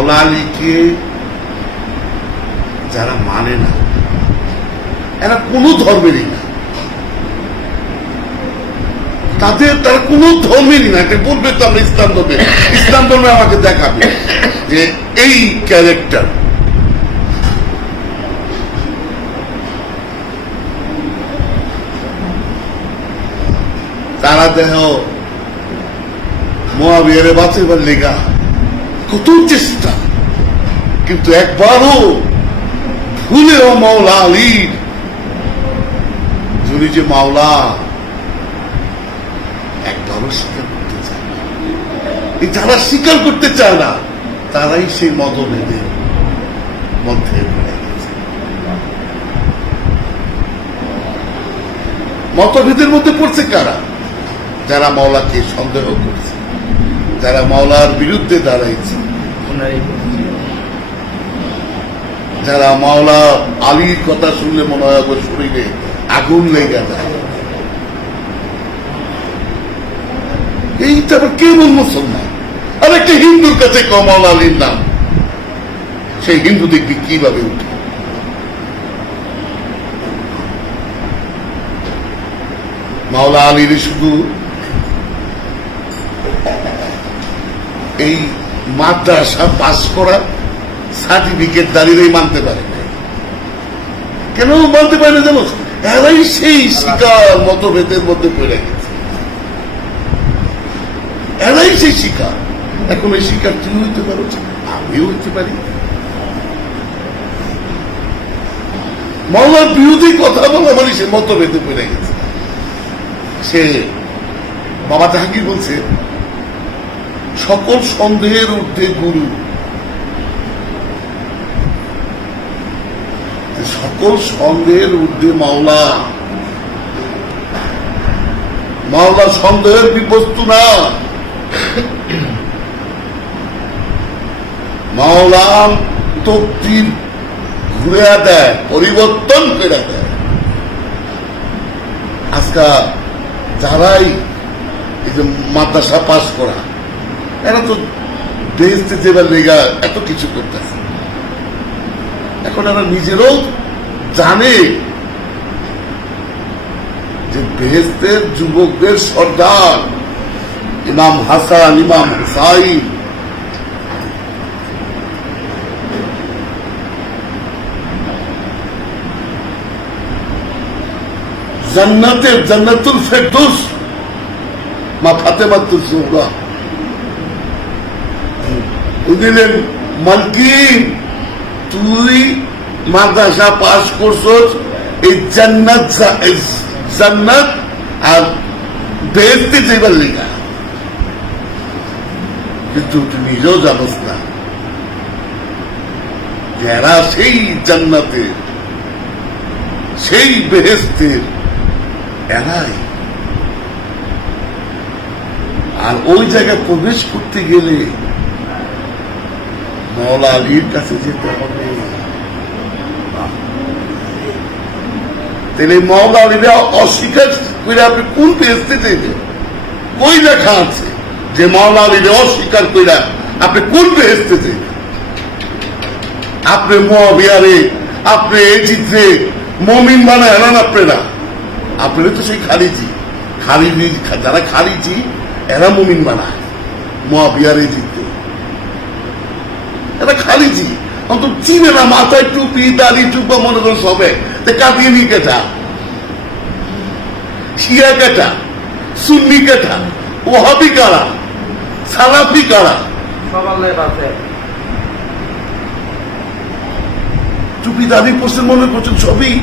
মাওলা আলীকে যারা মানে না, এরা কোনো ধর্মেরই না। তাদের, তারা কোনো ধর্মেরই না। এটা বলবে তো আমরা ইসলাম ধর্মে ইসলাম ধর্মে আমাকে দেখাবে যে এই ক্যারেক্টার তারা দেহ মহাবিয়ারে বাঁচাইবার লেগা কত চেষ্টা। কিন্তু একবারও ভুলেও মাওলা আলীর যিনি যে মাওলা, একবারও স্বীকার করতে চায় না। যারা স্বীকার করতে চায় না, তারাই সেই মতভেদের মধ্যে পড়ে গেছে। মতভেদের মধ্যে পড়ছে কারা? যারা মাওলাকে সন্দেহ করছে। যারা মাওলার বিরুদ্ধে দাঁড়াইছে। যারা মাওলা আলীর কথা শুনলে মনে হয় ওর শরীরে আগুন লেগে যায়। এইটা কেমন মুসলমান। আর একটা হিন্দুর কাছে কমাল আলীর নাম। সেই হিন্দু দেখবি কীভাবে উঠে। মাওলা আলীর শুধু এই মাদ্রাসা পাস করা সার্টিফিকেট দাঁড়িয়েই মানতে পারে কেন মানতে পারে না জানো? এরাই সেই শিকার মতভেদের মধ্যে পড়ে গেছে। এরাই সেই শিকার। এখন এই শিকার তুই হইতে পারো আমিও হইতে পারি। মাওলার বিরোধী কথা বলা মানে সে মতভেদে পড়ে গেছে। সে বাবা জাহাঙ্গীর বলছে সকল সন্দেহের ঊর্ধ্বে গুরু। সকল সন্দেহের ঊর্ধ্বে মাওলা। মাওলা, সন্দেহের বিবস্তু না। মাওলা তক্তির ঘুরে দেয়, পরিবর্তন করে দেয়। আজকা যারাই এই যে মাদ্রাসা পাস করা এরা তো দেশতে যেবার লেগা এত কিছু করতেছে। এখন এরা নিজেরও জানে যে বেহেস্তের যুবকদের সর্দার ইমাম হাসান, ইমাম হুসাইন। জান্নাতের জান্নাতুল ফেরদৌস, মা ফাতেমাতুল জোহরা। দিলেন মালকিন তুই মাদ্রাসা পাস করছস, এই জান্নাত জান্নাত আর যাইবার কিন্তু তুই নিজেও জানোস না যারা সেই জান্নাতের সেই বেহেস্তের এরাই। আর ওই জায়গায় প্রবেশ করতে গেলে মৌলা আলীর কাছে যেতে হবে। তাহলে মৌলা আলীরা অস্বীকার করে আপনি কোন দেবেন কই লেখা আছে যে অস্বীকার করে আপনি কোন আপনি মহাবিহারে, আপনি চিত্রে মমিন আপনারা। তো সেই খারিজি খারিজি যারা খারিজি এরা মমিন বানায়। মহাবিহারে জিততে এটা খালিজি অন্তত চিনে না মাথায় টুপি দাড়ি টুপা মনে করো সবে কাটিয়ে নি কেটা? শিয়া কেটা? সুন্নি কেটা? ওহাবি কারা? সালাফি কারা? টুপি দাড়ি পড়ছে মনে করছেন সবই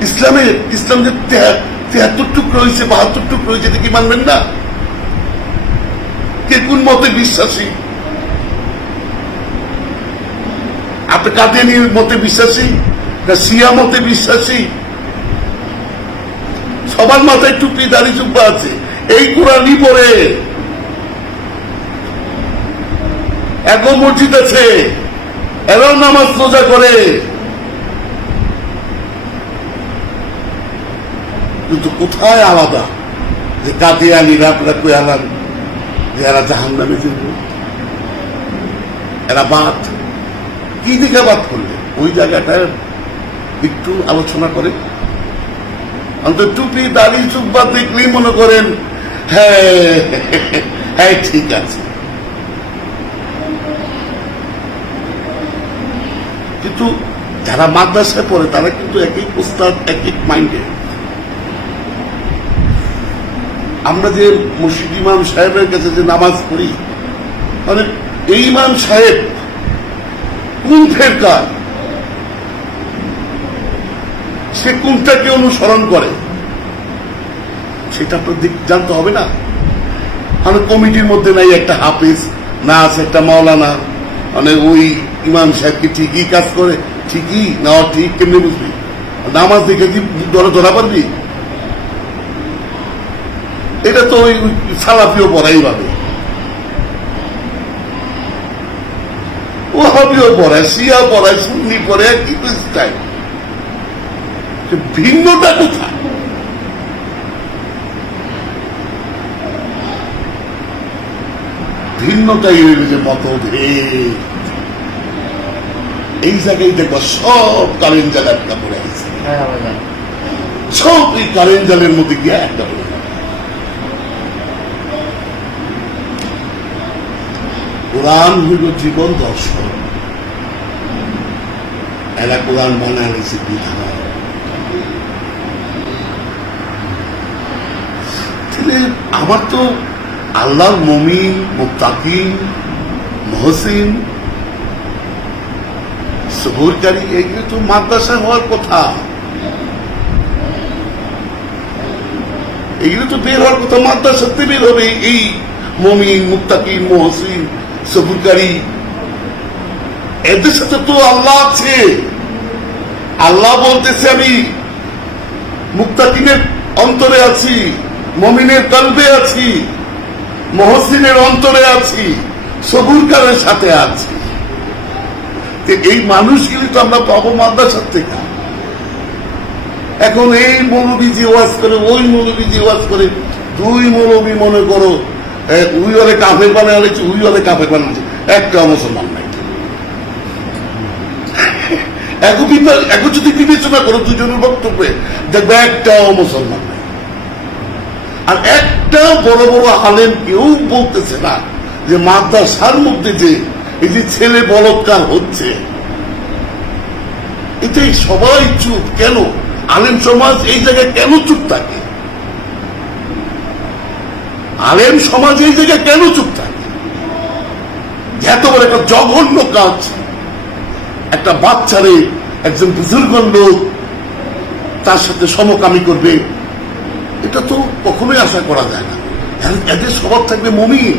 ইসলামের ইসলাম যে তেহা- তেহাত্তর টুকরো হয়েছে বাহাত্তর টুক রয়েছে এটা কি মানবেন না? কে কোন মতে বিশ্বাসী? আপনি কাদিয়ানির মতে বিশ্বাসী না শিয়া মতে বিশ্বাসী? সবার মাথায় টুপি, দাড়ি চুপা আছে। এই কোরআনই পরে এক মসজিদ আছে, এরাও নামাজ রোজা করে। কিন্তু কোথায় আলাদা? যে কাদিয়ানিরা আপনারা কই আলান যে এরা জাহান নামে এরা বাদ। কি দিকে বাদ করলে? ওই জায়গাটা একটু আলোচনা করে। অন্তত টুপি, দাড়ি চুপবা দেখলেই মনে করেন হ্যাঁ হ্যাঁ ঠিক আছে। কিন্তু যারা মাদ্রাসায় পড়ে, তারা কিন্তু এক এক উস্তাদ এক এক মাইন্ডে আমরা যে মসজিদ ইমাম সাহেবের কাছে যে নামাজ পড়ি মানে এই ইমাম সাহেব কোন ফেরকার সে কোনটাকে অনুসরণ করে। সেটা তো জানতে হবে না। মানে কমিটির মধ্যে নাই একটা হাফিজ, না আছে একটা মাওলানা। মানে ওই ইমাম সাহেব কি ঠিকই কাজ করে, ঠিকই না ঠিক কেমনি বুঝবি? নামাজ দেখে কি ধরা ধরা পারবি? এটা তো ওই সালাফিও পড়াই পাবে ও হাবিও পড়ায় শিয়া পড়ায় সুন্নি পড়ায় কি চাই ভিন্নটা কোথায়? ভিন্নতাই হইল যে মতভেদ। এই জায়গায় দেখব সব কারেন্ট জায়গা একটা পড়ে আছে। হ্যাঁ সব এই কারেন্ট জালের মধ্যে গিয়ে একটা পড়ে। কোরআন হইল জীবন দর্শন। নিয়েছে বিধান তাহলে আমার তো আল্লাহর মমিন মুতাকিম মহসিন সবরকারী এগুলো তো মাদ্রাসা হওয়ার কথা এগুলো তো বের হওয়ার কথা মাদ্রাসাতে বের হবে এই মমিন মুক্তাকিম মহসিন সবুরকারী এদের সাথে তো আল্লাহ আছে আল্লাহ বলতেছে, আমি মুক্তাকিমের অন্তরে আছি, মমিনের কলবে আছি, মহসিনের অন্তরে আছি, সবুরকারের সাথে আছি। এই মানুষগুলি তো আমরা পাবো মাদ্রাসার থেকে। এখন এই মৌলবী যে ওয়াজ করে, ওই মৌলবী যে ওয়াজ করে, দুই মৌলবী মনে করো উই ওরে কাফের বানাচ্ছে উই ওরে কাফের বানাচ্ছে একটা মুসলমান এখন যদি বিবেচনা করো দুজনের বক্তব্যে দেখবে একটাও মুসলমান নাই। আর একটা বড় বড় আলেম কেউ বলতেছে না যে মাদ্রাসার মধ্যে যে এই যে ছেলে বলৎকার হচ্ছে এটাই সবাই চুপ। কেন? আলেম সমাজ এই জায়গায় কেন চুপ থাকে? আলেম সমাজ এই জায়গায় কেন চুপ থাকে? এত বড় একটা জঘন্য কাজ। একটা বাচ্চারে একজন বুজুর্গ লোক তার সাথে সমকামী করবে, এটা তো কখনোই আশা করা যায় না। এদের স্বভাব থাকবে মমিন,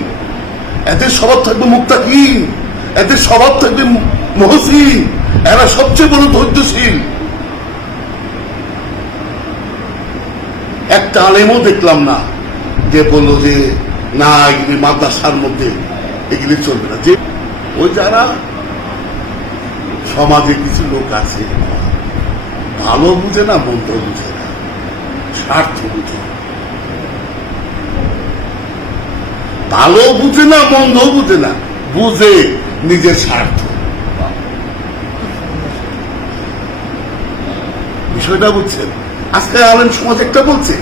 এদের স্বভাব থাকবে মুক্তাকিন এদের স্বভাব থাকবে মহসিন, এরা সবচেয়ে বড় ধৈর্যশীল। একটা আলেমও দেখলাম না যে বলল যে, না, এগুলি মাদ্রাসার মধ্যে এগুলি চলবে না। যে ওই যারা সমাজে কিছু লোক আছে, ভালো বুঝে না, মন্দ বুঝে না, স্বার্থ বুঝে ভালো বুঝে না, মন্দ বুঝে না, বুঝে নিজের স্বার্থ। বিষয়টা বুঝছেন? আজকে আলেম সমাজ একটা বলছে,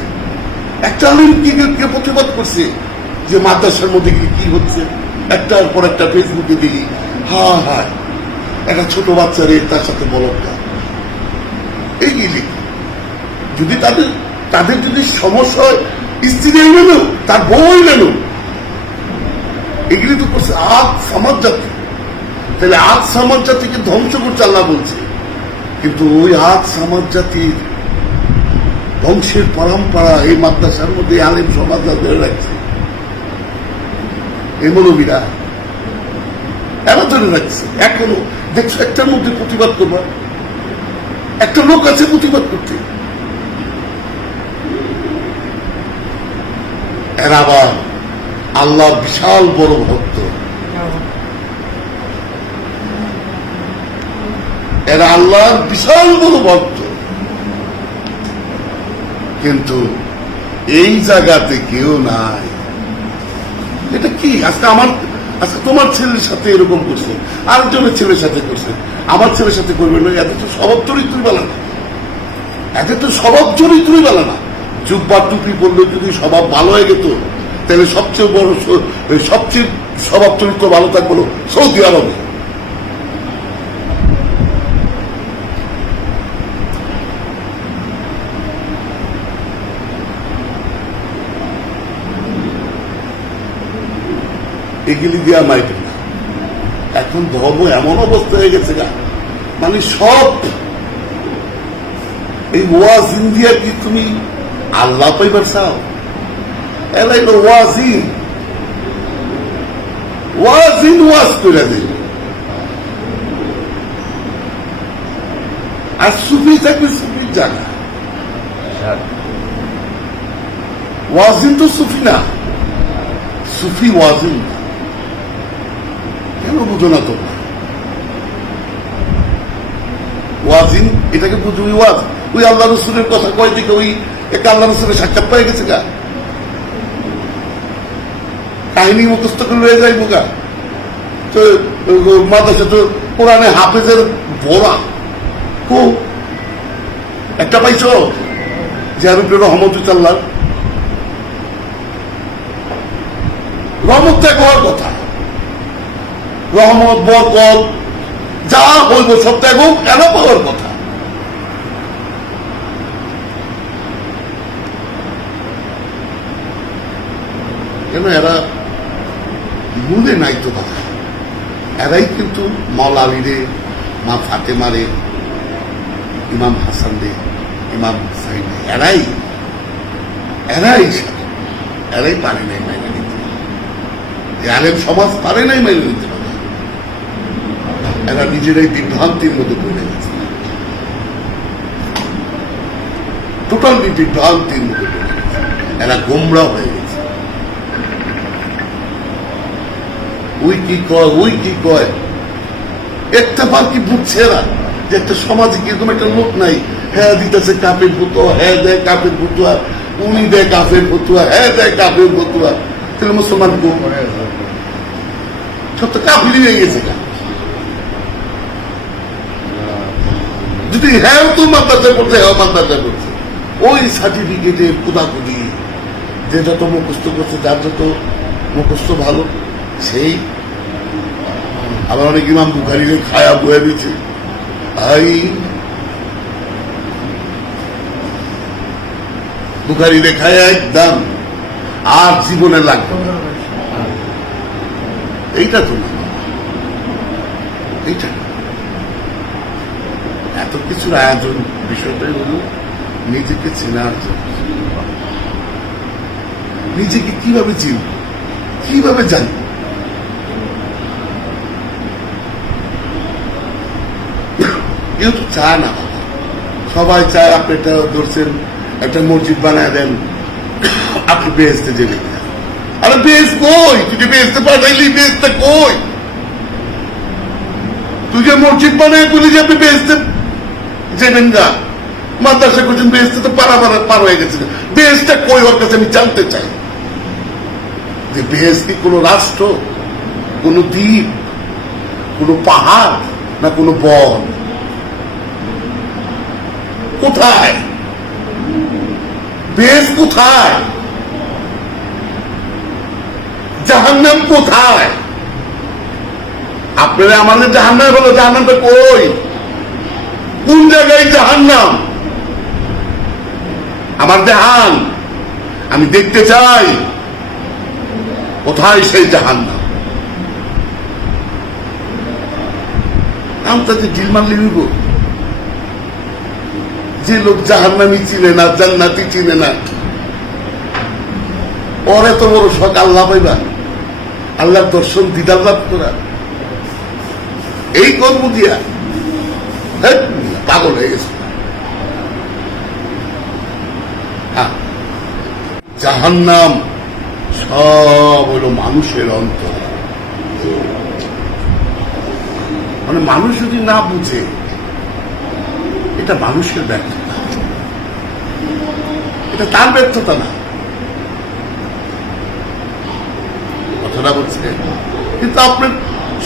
একটা আলেম কি প্রতিবাদ করছে? যে মাদ্রাসার মধ্যে কি হচ্ছে? একটার পর একটা ফেসবুকে দিলি হা হা একটা ছোট বাচ্চারে তার সাথে বলকা এই গেলি যদি তাদের তাদের যদি সমস্যা হয় স্ত্রী নেন তার বই নেন এগুলি তো করছে আগ সমাজ জাতি তাহলে আগ সমাজ জাতিকে ধ্বংস করছে আল্লাহ বলছে। কিন্তু ওই আগ সমাজ জাতির বংশের পরম্পরা এই মাদ্রাসার মধ্যে আলেম সমাজ ধরে রাখছে। এই মৌলবীরা এরা ধরে রাখছে। এখনও দেখছ, একটার মধ্যে প্রতিবাদ করবা। একটা লোক আছে প্রতিবাদ করতে। আবার আল্লাহর বিশাল বড় ভক্ত। এরা আল্লাহর বিশাল বড় ভক্ত। কিন্তু এই জায়গাতে কেউ নাই। এটা কি? আজকে আমার আজকে তোমার ছেলের সাথে এরকম করছে, আরেকজনের ছেলের সাথে করছে, আমার ছেলের সাথে করবে না এত তো স্বভাব চরিত্রই বলে না। এত তো স্বভাব চরিত্রই বলে না। জুব্বা টুপি পরলে যদি স্বভাব ভালো হয়ে যেত, তাহলে সবচেয়ে বড় সবচেয়ে স্বভাব চরিত্র ভালো থাকবে সৌদি আরবে। এগুলি দেওয়া মাইবে না। এখন ধর্ম এমন অবস্থা হয়ে গেছে গা। মানে সব এই ওয়াজ ইন্ডিয়া কি তুমি আল্লাহ পাইবার চাও? এলা হলো ওয়াজিন। ওয়াজিন ওয়াজ করে দিল আর সুফি থাকবে সুফির জায়গা। ওয়াজিন তো সুফি না। সুফি ওয়াজিন। না। কেন বুঝো না তোমরা ওয়াজিন, এটাকে বুঝো ওয়াজ। ওই আল্লাহ রসুলের কথা কয় দিকে ওই এক আল্লাহ রসুলের সাক্ষাৎ পাই গেছে গা। কাহিনী মুখস্থ করে রয়ে যাইব গা। তো মাদ্রাসা তো কোরআনে হাফেজের ভরা। কো? একটা পাইছ? প্রিয় রহমতুল্লাহ রহমত ত্যাগ হওয়ার কথা। রহমত, বরকত, যা হইব সব ত্যাগ কেন পাওয়ার কথা। কেন এরা মনে নাই তো কথা? এরাই কিন্তু মাওলা আলী রে মা ফাতেমা রে ইমাম হাসান দে ইমাম হুসাইন এরাই এরাই এরাই পারে নাই মেনে নিতে। আলেম সমাজ পারে নাই মেনে নিতে। এরা নিজেরাই বিভ্রান্তির মধ্যে পড়ে গেছে। টোটালি বিভ্রান্তির মধ্যে পড়ে গেছে। এরা গোমরা হয়ে গেছে। ওই কি কয়, ওই কি কয়? একটা বার কি বুঝছে না যে একটা সমাজে কীরকম একটা লোক নাই। হ্যাঁ দিতেছে কাপের ফতুয়া হ্যাঁ দেয় কাপের ফতুয়া, উনি দেয় কাপের ফতুয়া হ্যাঁ দেয় কাপের ফতুয়া। তাহলে মুসলমান সব তো কাফিরি হয়ে গেছে যদি হ্যাঁ তো মাদ্রাসা করছে হ্যাঁ মাদ্রাসা করছে ওই সার্টিফিকেটের কুদাকুদি যে যত মুখস্থ করছে, যার যত মুখস্থ ভালো, সেই আবার অনেক ইমাম বুখারিরে খায়া বয়ে দিচ্ছে আই বুখারিরে খায়া একদম আর জীবনে লাগবে। এইটা তো এইটা। এত কিছুর আয়োজন বিষয়টাই হলো নিজেকে চেনার জন্য। নিজেকে কীভাবে চিনব? কীভাবে জানব? কেউ তো চায় না। সবাই চায় আপনি একটা ধরছেন, একটা মসজিদ বানায় দেন, আপনি বেহেস্তে যাবে আরে বেশ কই? তুই বেহেস্তে পাঠাইলি, বেহেস্তে কই? তুই যে মসজিদ বানায় বলি যে আপনি বেহেস্তে গা মাদ্রাসা করছেন বেহেস্তে তো পারা পারা পার হয়ে গেছে বেহেস্তে কই ওর কাছে আমি জানতে চাই? যে বেহেস্ত কি কোনো রাষ্ট্র, কোনো দ্বীপ, কোনো পাহাড় না কোনো বন? কোথায়? বেশ কোথায়? জাহান্নাম কোথায়? আপনারা আমাদের জাহান্নাম বলো, জাহান্নামটা কই? কোন জায়গায় জাহান নাম আমার দেহান আমি দেখতে চাই কোথায় সেই জাহান্নাম। আমি তাকে ঢিল মারলে যে লোক জাহান্নামি চিনে না জান্নাতি চিনে না ওর এত বড় শখ আল্লাহ পাইবা আল্লাহর দর্শন দিদার লাভ করা। এই কর্ম দিয়া হেৎ, পাগল হয়ে গেছে। হ্যাঁ, জাহান্নাম সব হলো মানুষের অন্তর। মানে মানুষ যদি না বুঝে এটা মানুষের ব্যর্থতা। এটা তার ব্যর্থতা না। কথাটা বলছে কিন্তু আপনার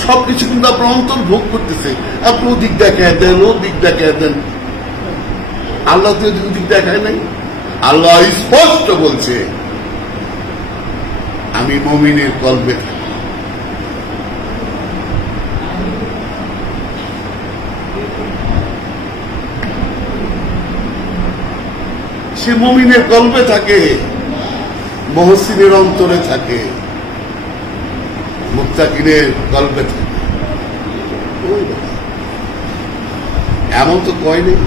সবকিছু কিন্তু আপনার অন্তর ভোগ করতেছে। আপনি ওদিক দেখায় দেন ও দিক দেখায় দেন। আল্লাহ তো ওদিক দেখায় নাই। আল্লাহ স্পষ্ট বলছে, আমি মমিনের কল্পে সে মমিনের কল্পে থাকে, মহসিনের অন্তরে থাকে। মুক্তাকিনের থাকে। এমন তো কয় নেই।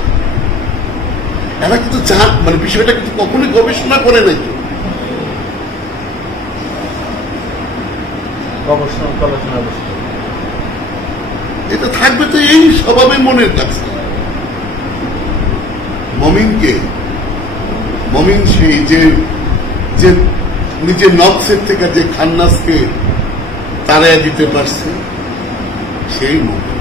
এরা কিন্তু চান মানে বিষয়টা কিন্তু কখনোই গবেষণা করে নাই। এটা থাকবে তো এই স্বভাবের মনের কাছে। মমিনকে মমিন সেই যে যে নিজের নকশের থেকে যে খান্নাসকে তাড়াইয়া দিতে পারছে সেই মমিন